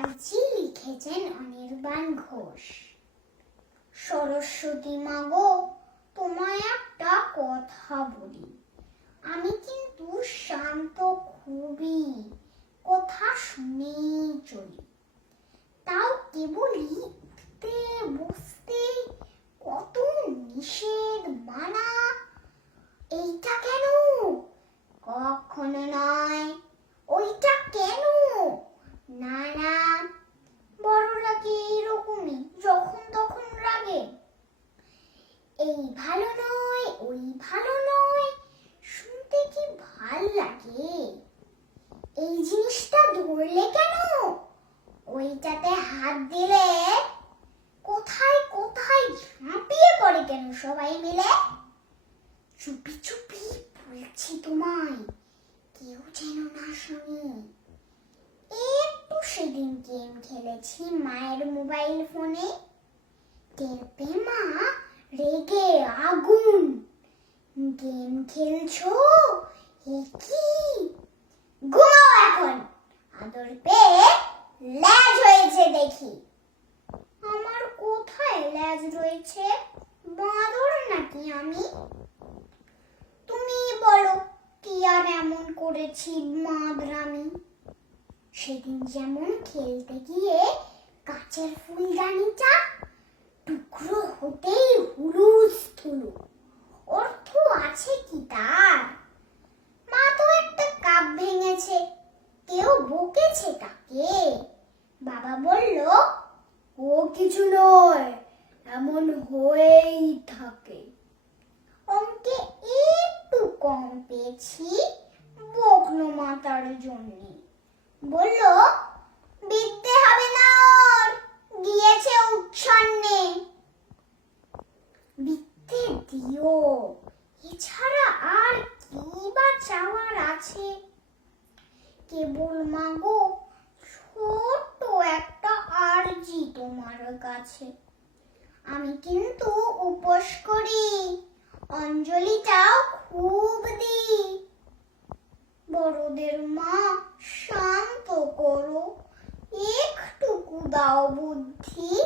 আর্জি লিখেছেন অনির্বাণ ঘোষ সরস্বতী, মাগো, তোমায় একটা কথা বলি। আমি কিন্তু শান্ত খুবই, কথা শুনেই চলি। তাও কেবলই উঠতে বসতে জিনিসটা ধরলে কেন? ওইটাতে হাত দিলে কোথায় কোথায় ঝাঁপিয়ে পড়ে কেন সবাই মিলে? চুপি চুপি বলছি তোমায়, কেউ যেন না শুনি। একটু সেদিন গেম খেলেছি মায়ের মোবাইল ফোনে। টের পেয়ে মা রেগে আগুন। গেম খেলছো? এ কি? ঘুমাও এখন আদর পেয়ে ল্যাজ হয়েছে দেখি। আমার কোথায় ল্যাজ রয়েছে? বাঁদর নাকি আমি? তুমি বলো, কি আর এমন করেছি মাদরামি? সেদিন যেমন খেলতে গিয়ে কাচের ফুলদানিটা বলল, ও কিছু নয়, এমন হয়েই থাকে। অঙ্কে একটু কম পেয়েছি বকনো মাতার জন্যে। বলল বিদ্যে হবে না ওর গিয়েছে উচ্ছন্নে। বিদ্যে দিও, এছাড়া আর কি বা চাওয়ার আছে? কেবল মাগো ছোট্ট একটা আরজি কাছে আমি কিন্তু উপোস করি। অঞ্জলিটাও খুব দিই। বড়দের মা শান্ত করো। একটুকু দাও বুদ্ধি।